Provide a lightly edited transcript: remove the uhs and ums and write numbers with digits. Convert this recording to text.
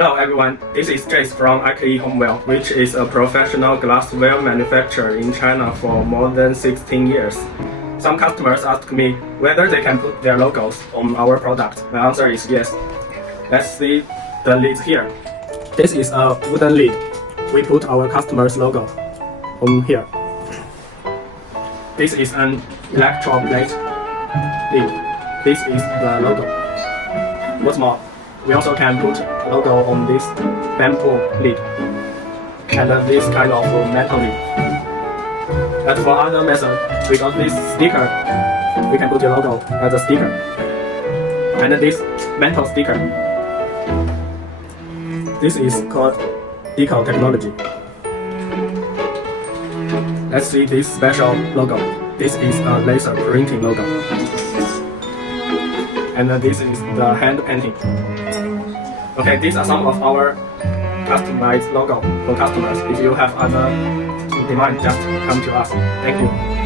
Hello everyone, this is Jace from IKE Homeware, which is a professional glassware manufacturer in China for more than 16 years. Some customers ask me whether they can put their logos on our product. My answer is yes. Let's see the lids here. This is a wooden lid. We put our customer's logo on here. This is an electroplate lid. This is the logo. What's more, we also can put logo on this bamboo lid and this kind of metal lid. As for other method, we got this sticker. We can put your logo as a sticker. And this metal sticker. This is called decal technology. Let's see this special logo. This is a laser printing logo. And this is the hand painting. Okay, these are some of our customized logo for customers. If you have other demand, just come to us. Thank you.